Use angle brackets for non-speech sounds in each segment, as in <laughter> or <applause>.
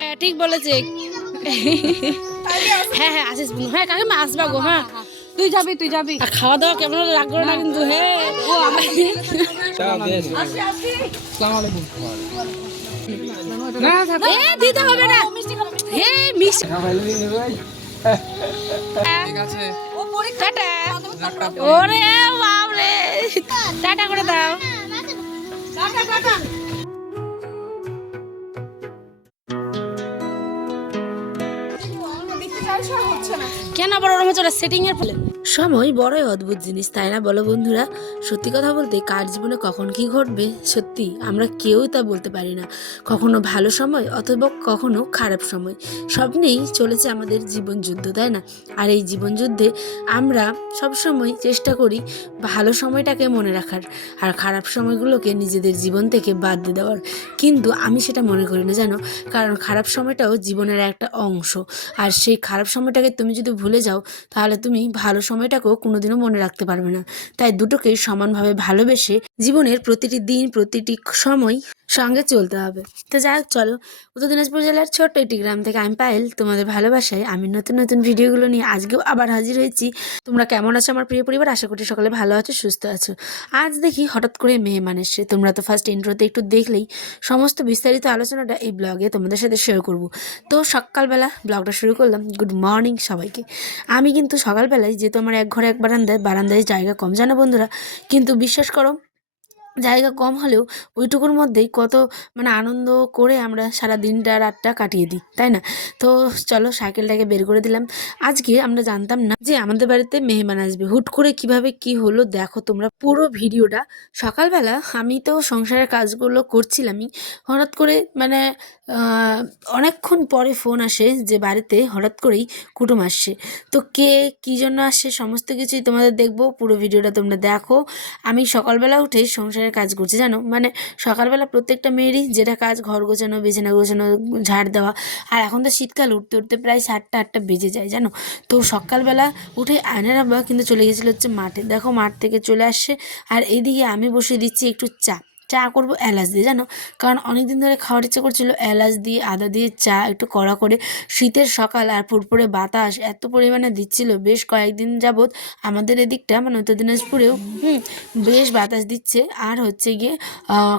হ্যাঁ ঠিক বলেছে। হ্যাঁ হ্যাঁ আসিস বোন হ্যাঁ কাকিমা আসবা গো হ্যাঁ। তুই যাবি তুই যাবি। খাওয়া দাওয়া কেমন করো না কিন্তু হ্যাঁ। দিতে হবে না। হে মিষ্টি টাটা। ওরে বাপরে। টাটা করে দাও। কেন আবার ওরকম হচ্ছে ওরা সেটিং এর ফলে? সময় বড়ই অদ্ভুত জিনিস, তাই না? বলো বন্ধুরা, সত্যি কথা বলতে কার জীবনে কখন কি ঘটবে? সত্যি, আমরা কেউই তা বলতে পারি না। কখনো ভালো সময় অথবা কখনো খারাপ সময়। সব নিয়েই চলেছে আমাদের জীবন যুদ্ধ, তাই না? আর এই জীবন যুদ্ধে আমরা সব সময় চেষ্টা করি ভালো সময়টাকে মনে রাখার আর খারাপ সময়গুলোকে নিজেদের জীবন থেকে বাদ দিয়ে দেওয়ার। কিন্তু আমি সেটা মনে করি না, জানো? কারণ খারাপ সময়টাও জীবনের একটা অংশ। আর সেই খারাপ সময়টাকে তুমি যদি ভুলে যাও, তাহলে তুমি ভালো সময়টাকেও কোনোদিনও মনে রাখতে পারবে না। তাই দুটোকেই সমানভাবে ভালোবেসে জীবনের প্রতিটি দিন, প্রতিটি সময় সঙ্গে চলতে হবে। তো যাই হোক, চলো। উত্তর দিনাজপুর জেলার ছোট্ট একটি গ্রাম থেকে আমি পায়েল, তোমাদের ভালোবাসায় আমি নতুন নতুন ভিডিওগুলো নিয়ে আজকেও আবার হাজির হয়েছি। তোমরা কেমন আছো আমার প্রিয় পরিবার? আশা করি সকালে ভালো আছো, সুস্থ আছো। আজ দেখি হঠাৎ করে মেহমান এসছে তোমরা তো ফার্স্ট ইন্ট্রোতে একটু দেখলেই সমস্ত বিস্তারিত আলোচনাটা এই ব্লগে তোমাদের সাথে শেয়ার করব। তো সকালবেলা ব্লগটা শুরু করলাম। গুড মর্নিং সবাইকে। আমি কিন্তু সকালবেলায় যেহেতু আমার এক ঘরে এক বারান্দায় বারান্দায় জায়গা কম জানো বন্ধুরা, কিন্তু বিশ্বাস করো জায়গা কম হলেও ওইটুকুর মধ্যেই কত মানে আনন্দ করে আমরা সারা দিনটা, রাতটা কাটিয়ে দিই, তাই না? তো চলো সাইকেলটাকে বের করে দিলাম। আজকে আমরা জানতাম না যে আমাদের বাড়িতে মেহমান আসবে। হুট করে কীভাবে কি হলো দেখো তোমরা। পুরো ভিডিওটা সকালবেলা আমি তো সংসারের কাজগুলো করছিলামই। হঠাৎ করে মানে অনেকক্ষণ পরে ফোন আসে যে বাড়িতে হঠাৎ করেই কুটুম আসছে। তো কে, কী জন্য আসছে সমস্ত কিছুই তোমাদের দেখব। পুরো ভিডিওটা তোমরা দেখো। আমি সকালবেলা উঠে সংসারের কাজ করছে, জানো? মানে সকালবেলা প্রত্যেকটা মেয়েরই যেটা কাজ ঘর গোছানো, বিছানা গোছানো, ঝাড় দেওয়া। আর এখন তো শীতকাল, উঠতে উঠতে প্রায় সাতটা, আটটা বেজে যায়, জানো? তো সকালবেলা উঠে আয়নার আব্বা কিন্তু চলে গেছিল হচ্ছে মাঠে। দেখো মাঠ থেকে চলে আসছে। আর এদিকে আমি বসে দিচ্ছি একটু চা। চা করব এলাচ দিয়ে, জানো? কারণ অনেক দিন ধরে খাওয়ার ইচ্ছা করছিল এলাচ দিয়ে, আদা দিয়ে চা একটু কড়া করে শীতের সকাল আর ফুরফুরে বাতাস এত পরিমাণে দিচ্ছিল। বেশ কয়েকদিন যাবৎ আমাদের এদিকটা মানে উত্তর দিনাজপুরেও, হুম, বেশ বাতাস দিচ্ছে। আর হচ্ছে গিয়ে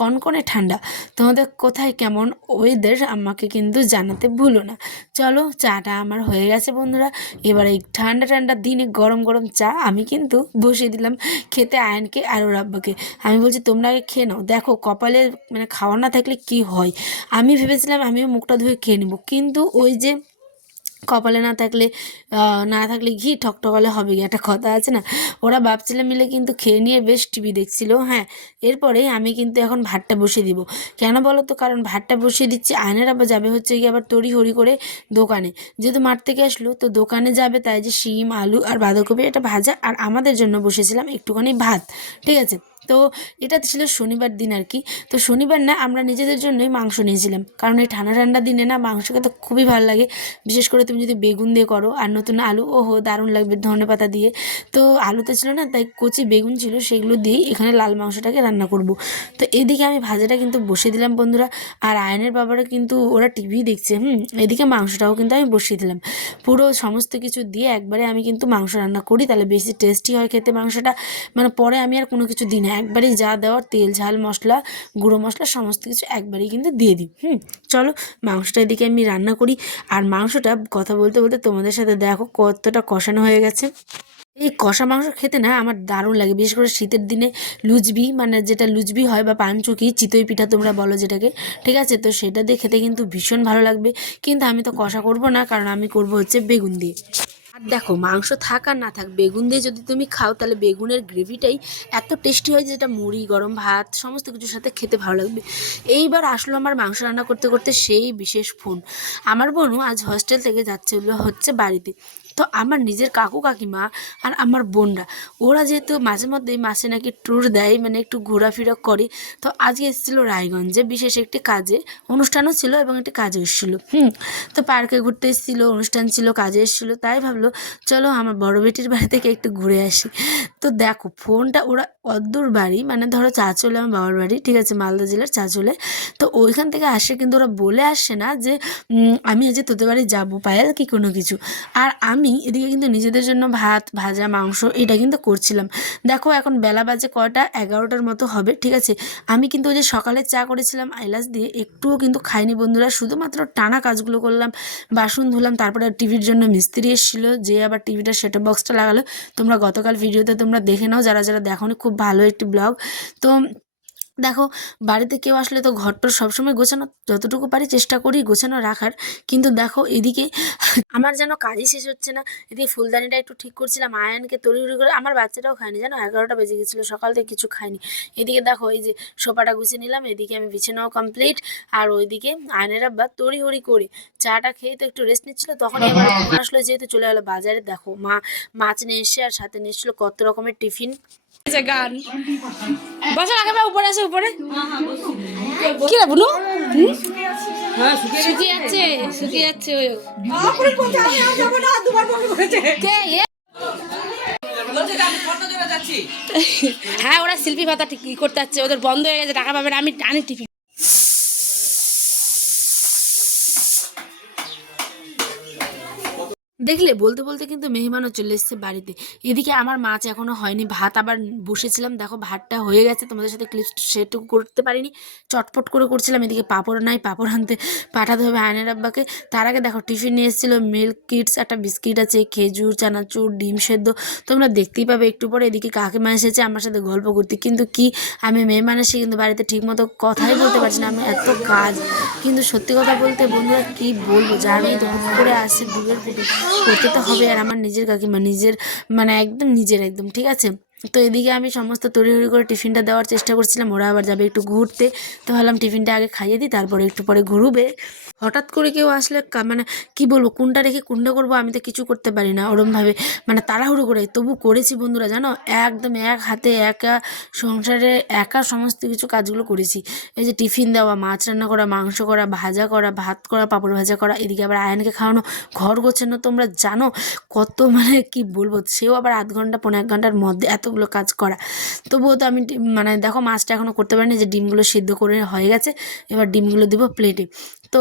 কনকনে ঠান্ডা। তোমাদের কোথায় কেমন ওয়েদার আমাকে কিন্তু জানাতে ভুলো না। চলো, চাটা আমার হয়ে গেছে বন্ধুরা। এবার এই ঠান্ডা ঠান্ডা দিনে গরম গরম চা আমি কিন্তু বসিয়ে দিলাম খেতে আয়নকে আর ওর আব্বাকে। আমি বলছি, তোমরা আগে খেয়ে নাও। দেখো কপালে মানে খাওয়া না থাকলে কি হয়? আমি ভেবেছিলাম আমিও মুখটা ধুয়ে খেয়ে নেব। কিন্তু ওই যে কপালে না থাকলে না থাকলে ঘি ঠকঠকালে হবে একটা কথা আছে না? ওরা বাপছেলে মিলে কিন্তু খেয়ে নিয়ে বেশ টিভি দেখছিল হ্যাঁ। এরপরে আমি কিন্তু এখন ভাতটা বসিয়ে দিব। কেন বলো তো কারণ ভাতটা বসিয়ে দিচ্ছি, আয়নের আবার যাবে হচ্ছে গিয়ে আবার তড়ি হড়ি করে দোকানে। যেহেতু মাঠ থেকে আসলো, তো দোকানে যাবে তাই যে শিম, আলু আর বাঁধাকপি, এটা ভাজা। আর আমাদের জন্য বসেছিলাম একটুখানি ভাত, ঠিক আছে? তো এটা ছিল শনিবার দিন আর কি। তো শনিবার না আমরা নিজেদের জন্যই মাংস নিয়েছিলাম। কারণ এই ঠান্ডা ঠান্ডা দিনে না মাংস খেতে খুবই ভালো লাগে। বিশেষ করে তুমি যদি বেগুন দিয়ে করো, আর নতুন আলু, ওহো, দারুণ লাগবে ধনে পাতা দিয়ে। তো আলুতে ছিল না, তাই কচি বেগুন ছিল, সেগুলো দিয়েই এখানে লাল মাংসটাকে রান্না করব। তো এদিকে আমি ভাজাটা কিন্তু বসিয়ে দিলাম বন্ধুরা। আর আয়নের বাবারা কিন্তু, ওরা টিভি দেখছে, হুম? এদিকে মাংসটাও কিন্তু আমি বসিয়ে দিলাম। পুরো সমস্ত কিছু দিয়ে একবারে আমি কিন্তু মাংস রান্না করি, তাহলে বেশি টেস্টি হয় খেতে মাংসটা। মানে পরে আমি আর কোনো কিছু দিই না। একবারেই যা দেওয়ার, তেল, ঝাল, মশলা, গুঁড়ো মশলা, সমস্ত কিছু একবারেই কিন্তু দিয়ে দিই, হুম? চলো, মাংসটা এদিকে আমি রান্না করি। আর মাংসটা কথা বলতে বলতে তোমাদের সাথে দেখো কতটা কষানো হয়ে গেছে। এই কষা মাংস খেতে না আমার দারুণ লাগে, বিশেষ করে শীতের দিনে লুচবি মানে যেটা লুচবি হয় বা পানচুকি, চিতই পিঠা তোমরা বলো যেটাকে, ঠিক আছে? তো সেটা দিয়ে খেতে কিন্তু ভীষণ ভালো লাগবে। কিন্তু আমি তো কষা করব না, কারণ আমি করব হচ্ছে বেগুন দিয়ে। আর দেখো, মাংস থাক আর না থাক, বেগুন দিয়ে যদি তুমি খাও, তাহলে বেগুনের গ্রেভিটাই এত টেস্টি হয় যেটা মুড়ি, গরম ভাত, সমস্ত কিছুর সাথে খেতে ভালো লাগবে। এইবার আসলো আমার মাংস রান্না করতে করতে সেই বিশেষ ফোন আমার বোনও আজ হস্টেল থেকে যাচ্ছে হচ্ছে বাড়িতে। তো আমার নিজের কাকু কাকিমা আর আমার বোনরা, ওরা যেহেতু মাঝে মধ্যেই মাসে নাকি ট্যুর দেয় মানে একটু ঘোরাফেরা করে, তো আজকে এসেছিল রায়গঞ্জে বিশেষ একটি কাজে, অনুষ্ঠানও ছিল এবং একটি কাজে এসেছিল। হুম, তো পার্কে ঘুরতে এসেছিল, অনুষ্ঠান ছিল, কাজে এসেছিল, তাই ভাবলো চলো আমার বড় বেটির বাড়ি থেকে একটু ঘুরে আসি। তো দেখো, ফোনটা ওরা অদ্দূর বাড়ি মানে ধরো চাঁচলে আমার বাবার বাড়ি, ঠিক আছে, মালদা জেলার চাঁচলে তো ওইখান থেকে আসে, কিন্তু ওরা বলে আসে না যে আমি আজ তোদের বাড়ি যাব, পায়াল কি কোনো কিছু? আর আমি এদিকে কিন্তু নিজেদের জন্য ভাত, ভাজা, মাংস, এটা কিন্তু করছিলাম। দেখো এখন বেলা বাজে কটা এগারোটার মতো হবে, ঠিক আছে? আমি কিন্তু ওই যে সকালে চা করেছিলাম, আইলাস দিয়ে একটুও কিন্তু খাইনি বন্ধুরা, শুধুমাত্র টানা কাজগুলো করলাম, বাসন ধুলাম, তারপরে টিভির জন্য মিস্ত্রি এসেছিল যে আবার টিভিটা সেটআপ বক্সটা লাগালো, তোমরা গতকাল ভিডিওতে তোমরা দেখে নাও, যারা যারা দেখো খুব ভালো একটি ব্লগ তো দেখো, বাড়িতে কেউ আসলে তো ঘরটর সবসময় গোছানো, যতটুকু পারি চেষ্টা করি গোছানো রাখার। কিন্তু দেখো, এদিকে আমার যেন কাজই শেষ হচ্ছে না। এদিকে ফুলদানিটা একটু ঠিক করছিলাম, আয়ানকে তড়িঘড়ি করে, আমার বাচ্চাটাও খায়নি জানো? এগারোটা বেজে গেছিল, সকাল থেকে কিছু খায়নি। এদিকে দেখো, এই যে সোফাটা গুছিয়ে নিলাম, এদিকে আমি বিছানাও কমপ্লিট আর ওইদিকে আয়নের আব্বা তড়িঘড়ি করে চাটা খেয়ে তো একটু রেস্ট নিচ্ছিল, তখন এবার আসলো, যেহেতু চলে গেলো বাজারে। দেখো, মা মাছ নিয়ে এসে আর সাথে নিয়ে এসেছিল কত রকমের টিফিন। উপরে উপরে। হ্যাঁ ওরা শিল্পী ভাতা ঠিক করতে যাচ্ছে, ওদের বন্ধ হয়ে গেছে, টাকা পাবে না, আমি আনি টিফিন। দেখলে বলতে বলতে কিন্তু মেহমানও চলে এসেছে বাড়িতে। এদিকে আমার মাছ এখনও হয়নি, ভাত আবার বসেছিলাম। দেখো ভাতটা হয়ে গেছে, তোমাদের সাথে ক্লিপ সেটুকু করতে পারিনি। চটপট করে করছিলাম, এদিকে পাঁপড় নাই, পাঁপড় আনতে পাঠাতে হবে আয়নের আব্বাকে। তার আগে দেখো টিফিন নিয়ে এসেছিল মিল্ক কিটস একটা বিস্কিট আছে, খেজুর, চানাচুর, ডিম সেদ্ধ। তোমরা দেখতেই পাবে একটু পরে এদিকে কাকিমা এসেছে আমার সাথে গল্প করতে। কিন্তু কি, আমি মেহমান এসে কিন্তু বাড়িতে ঠিকমতো কথাই বলতে পারছি না, আমি এত কাজ। কিন্তু সত্যি কথা বলতে বন্ধুরা, কি বলব? জানি তো হুট করে আসে, দূরের কুটুম। করতে তো হবে আর আমার নিজের কাকিমা, নিজের মানে একদম নিজের একদম, ঠিক আছে? তো এদিকে আমি সমস্ত তড়িহড়ি করে টিফিনটা দেওয়ার চেষ্টা করছিলাম, ওরা আবার যাবে একটু ঘুরতে। তো ভাবলাম টিফিনটা আগে খাইয়ে দিই, তারপরে একটু পরে ঘুরবে। হঠাৎ করে কেউ আসলে মানে কি বলব, কোনটা রেখে কোনটা করব আমি তো কিছু করতে পারি না ওরমভাবে। মানে তাড়াহুড়ো করে, তবু করেছি বন্ধুরা, জানো? একদম এক হাতে একা সংসারে একা সমস্ত কিছু কাজগুলো করেছি। এই যে টিফিন দেওয়া, মাছ রান্না করা, মাংস করা, ভাজা করা, ভাত করা, পাঁপড় ভাজা করা, এদিকে আবার আয়নকে খাওয়ানো, ঘর গোছানো, তোমরা জানো কত মানে কি বলব, সেও আবার আধ ঘণ্টা পনেরো এক ঘণ্টার মধ্যে এতগুলো কাজ করা। তবুও তো আমি মানে দেখো মাছটা এখনও করতে পারিনি, যে ডিমগুলো সিদ্ধ করে হয়ে গেছে, এবার ডিমগুলো দিব প্লেটে তো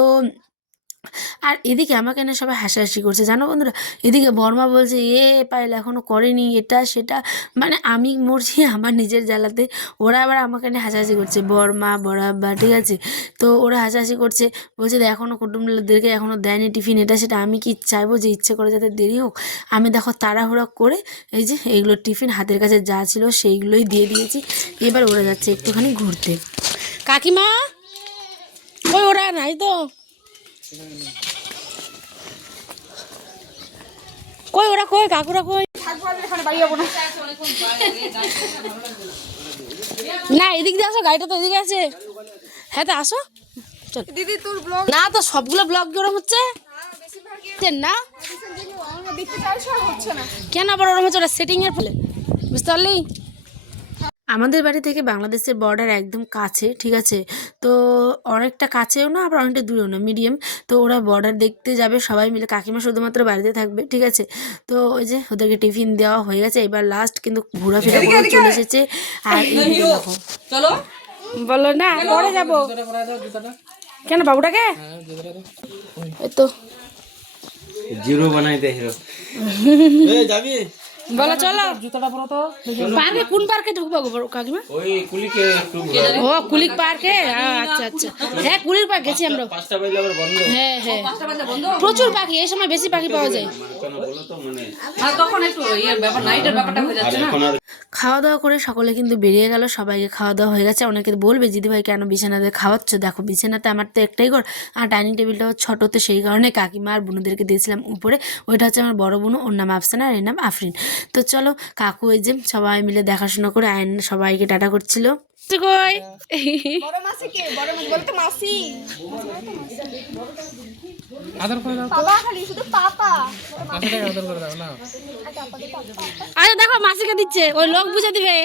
আর এদিকে আমাকে না সবাই হাসাহাসি করছে। জানো বন্ধুরা? এদিকে বর্মা বলছে, এ পাইল এখনও করেনি, এটা, সেটা। মানে আমি মরছি <laughs> আমার নিজের জ্বালাতে। ওরা আবার আমাকে নিয়ে হাসাহাসি করছে, বর্মা বড়াব্বা ঠিক আছে? তো ওরা হাসাহাসি করছে, বলছে যে এখনও কুটুমদেরকে এখনও দেয়নি টিফিন, এটা, সেটা। আমি কি চাইব যে ইচ্ছে করে যাতে দেরি হোক? আমি দেখো তাড়াহুড়া করে এই যে এইগুলো টিফিন হাতের কাছে যা ছিল সেইগুলোই দিয়ে দিয়েছি। এবার ওরা যাচ্ছে একটুখানি ঘুরতে। কাকিমা! ওই ওরা নাই তো। কই ওরা কই কাকুরা কই? না এদিক দিয়ে আসো গাড়িটা তো এদিকে আছে। হ্যাঁ তো আসো। চল। দিদি তোর ব্লগ না তো সবগুলো ব্লগ গরম হচ্ছে? না? হচ্ছে কেন আবার ওরম হচ্ছে? ওটা সেটিং এর ফলে। বুঝতে পারলি? আমাদের বাড়ি থেকে বাংলাদেশের বর্ডার একদম কাছে ঠিক আছে? তো অনেকটা কাছেও না আবার অনেকটা দূরেও না মিডিয়াম তো ওরা বর্ডার দেখতে যাবে সবাই মিলে কাকিমা শুধুমাত্র বাড়িতে থাকবে ঠিক আছে? তো ওই যে ওদেরকে টিফিন দেওয়া হয়ে গেছে এবার লাস্ট কিন্তু ঘোরাফেরা করে চলে এসেছে। আর চলো। বলো না পরে যাব। কেন বাবুটাকে? এই তো। জিরো বানাইতে হিরো। যাবি? বলো চলো। জুতোটা পরো তো। পার্কে কোন পার্কে ঢুকবো গো কাকিমা? ওই কুলিকে ও কুলিক পার্কে? আচ্ছা আচ্ছা। হ্যাঁ কুলিক পার্ক গেছি আমরা। পাঁচটা বাজলে আবার বন্ধ। হ্যাঁ হ্যাঁ। পাঁচটা বাজে বন্ধ? প্রচুর পাখি এই সময় বেশি পাখি পাওয়া যায়। কেন বলো তো মানে তখন একটু ইয়ে ব্যাপার নাইটের ব্যাপারটা হয়ে যাচ্ছে না? খাওয়া দাওয়া করে সকলে কিন্তু বেরিয়ে গেল সবাইকে খাওয়া দাওয়া হয়ে গেছে। অনেকে বলবে দিদিভাই কেন বিছানাতে খাওয়াচ্ছ? দেখো বিছানাতে আমার তো একটাই ঘর আর ডাইনিং টেবিলটাও ছোট তো সেই কারণে কাকিমা আর বোনদেরকে দিয়েছিলাম উপরে। ওইটা হচ্ছে আমার বড় বোন ওর নাম আফসানা আর এর নাম আফরিন। তো চলো কাকু এই যে সবাই মিলে দেখাশোনা করে আইন সবাইকে টাটা করছিল। কই? বড় মাসি কে? বড় মাসি বলতে মাসি। আদর করে দাও বাবা খালি শুধু পাপা। মাসিটাকে আদর করে দাও না আরে দেখো মাসিকে দিচ্ছে। ওই লোক বুঝে দিবে।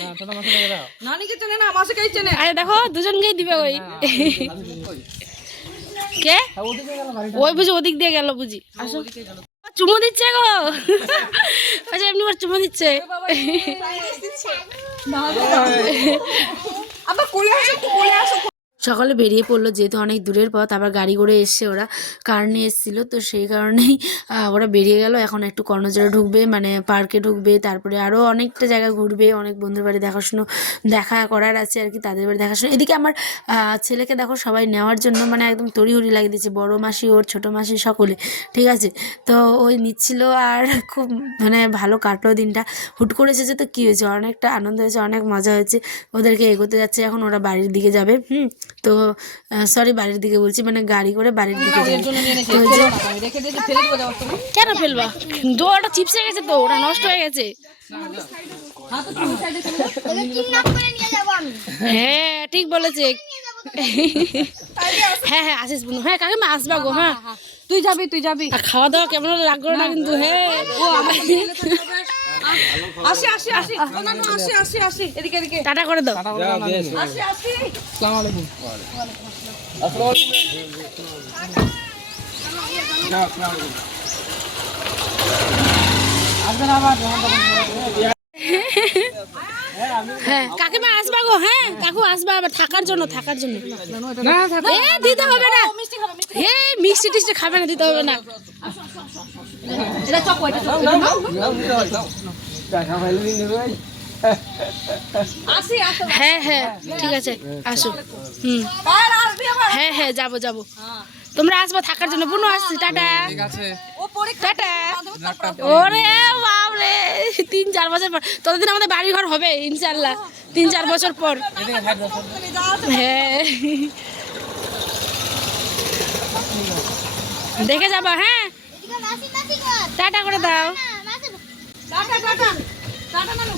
হ্যাঁ, ছোট মাসিটাকে দাও। নানিকে চেনে না মাসিকেই চেনে। আরে দেখো দুজনকেই দিবে ওই। কে? ওই বুঝি ওদিক দিয়ে গেল বুঝি। আসো চুমো দিচ্ছে গো আচ্ছা এমনি চুমো দিচ্ছে আবার কোলে আসো কোলে আসো সকালে বেরিয়ে পড়ল, যেহেতু অনেক দূরের পথ, আবার গাড়ি করে এসছে ওরা কার নিয়ে এসেছিল, তো সেই কারণেই ওরা বেরিয়ে গেল। এখন একটু কর্ণজোড়া ঢুকবে মানে পার্কে ঢুকবে, তারপরে আরও অনেকটা জায়গা ঘুরবে, অনেক বন্ধুর বাড়ি দেখাশুনো, দেখা করার আছে আর কি, তাদের বাড়ি দেখাশুনো। এদিকে আমার ছেলেকে দেখো সবাই নেওয়ার জন্য মানে একদম তড়িহড়ি লাগিয়ে দিচ্ছে বড়ো মাসি ওর, ছোটো মাসি সকলে, ঠিক আছে? তো ওই নিচ্ছিল আর খুব মানে ভালো কাটলো দিনটা। হুট করে এসেছে তো কী হয়েছে? অনেকটা আনন্দ হয়েছে, অনেক মজা হয়েছে, ওদেরকে এগোতে যাচ্ছে, এখন ওরা বাড়ির দিকে যাবে, হুম? তো সরি বাড়ির দিকে বলছি মানে গাড়ি করে বাড়ির দিকে কেন ফেলবা? দোয়াটা চিপসে গেছে তো ওটা নষ্ট হয়ে গেছে। হ্যাঁ ঠিক বলেছে। হ্যাঁ হ্যাঁ আসিস বোন হ্যাঁ কাকিমা আসবা গো হ্যাঁ। তুই যাবি তুই যাবি। খাওয়া দাওয়া কেমন করো না কিন্তু হ্যাঁ। আসি আসি আসি। না আসি আসি আসি। এদিকে এদিকে। টাটা করে দাও। আসি আসি। আসসালামু আলাইকুম আসবেন আবার যখন তখন হ্যাঁ। কাকিমা আসবা গো হ্যাঁ। কাকু আসবা আবার থাকার জন্য থাকার জন্য। এ দিতে হবে না। হে মিষ্টি টিষ্টি খাবে না দিতে হবে না। এটা এটা হ্যাঁ হ্যাঁ ঠিক আছে আসো। হুম। হ্যাঁ হ্যাঁ যাব যাব। তোমরা আসবা থাকার জন্য। বুনো আসছি টাটা। ঠিক আছে। ওরে বাপরে তিন চার বছর পর ততদিন আমাদের বাড়ি ঘর হবে ইনশাল্লাহ তিন চার বছর পর। হ্যাঁ। দেখে যাবা হ্যাঁ। টাটা করে দাও। টাটা টাটা টাটা নানু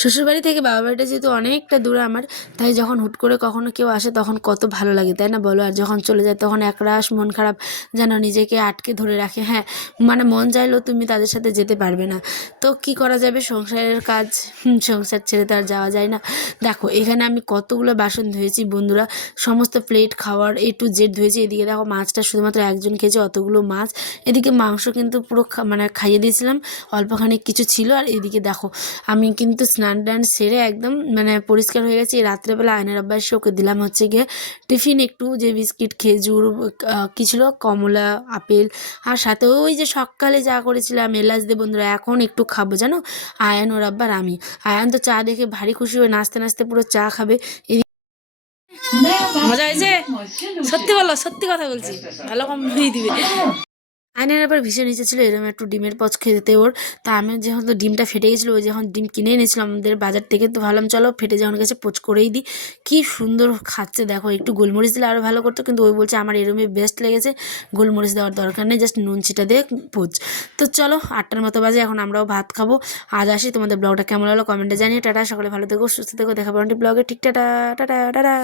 শ্বশুরবাড়ি থেকে বাবা বাড়িটা যেহেতু অনেকটা দূরে আমার, তাই যখন হুট করে কখনো কেউ আসে তখন কত ভালো লাগে, তাই না বলো? আর যখন চলে যায় তখন একরাশ মন খারাপ যেন নিজেকে আটকে ধরে রাখে। হ্যাঁ মানে মন চাইলেও তুমি তাদের সাথে যেতে পারবে না। তো কি করা যাবে? সংসারের কাজ সংসার ছেড়ে তো আর যাওয়া যায় না। দেখো, এখানে আমি কতগুলো বাসন ধুয়েছি, বন্ধুরা। সমস্ত প্লেট খাওয়ার এ টু জেড ধুয়েছি। এদিকে দেখো মাছটা শুধুমাত্র একজন খেয়েছে, অতগুলো মাছ। এদিকে মাংস কিন্তু পুরো মানে খাইয়ে দিয়েছিলাম অল্পখানি কিছু ছিল। আর এদিকে দেখো, আমি কিন্তু স্নান টান সেরে একদম মানে পরিষ্কার হয়ে গেছি। রাত্রেবেলা আয়নের অভ্যাসে ওকে দিলাম হচ্ছে গিয়ে টিফিন একটু যে বিস্কিট খেজুর কি ছিল? কমলা আপেল আর সাথে ওই যে সকালে যা করেছিলাম এলাচ দিয়ে বন্ধুরা এখন একটু খাব জানো? আয়ান ওর আব্বার আমি। আয়ান তো চা দেখে ভারী খুশি হয়ে নাচতে নাচতে পুরো চা খাবে। মজা হয়েছে? সত্যি বলো সত্যি কথা বলছি। ভালো কম দিবে। আয়নার আবার ভীষণ ইচ্ছে ছিল এরকম একটু ডিমের পচ খেতে ওর। তা আমি যখন তো ডিমটা ফেটে গেছিল, ওই যখন ডিম কিনে এনেছিলাম আমাদের বাজার থেকে, তো ভাবলাম চলো ফেটে যখন গেছে পোচ করেই দিই। কি সুন্দর খাচ্ছে দেখো, একটু গোলমরিচ দিলে আরও ভালো করতো, কিন্তু ওই বলছে আমার এরমই বেস্ট লেগেছে, গোলমরিচ দেওয়ার দরকার নেই জাস্ট নুন ছিটা দিয়ে পোচ। তো চলো, আটটার মতো বাজে, এখন আমরাও ভাত খাব। আজ আসি, তোমাদের ব্লগটা কেমন হলো কমেন্টে জানিয়ে টাটা, সকালে ভালো থেকো, সুস্থ থেকো, দেখা পারেন ব্লগে, ঠিক, টাটা টাটা টাটা।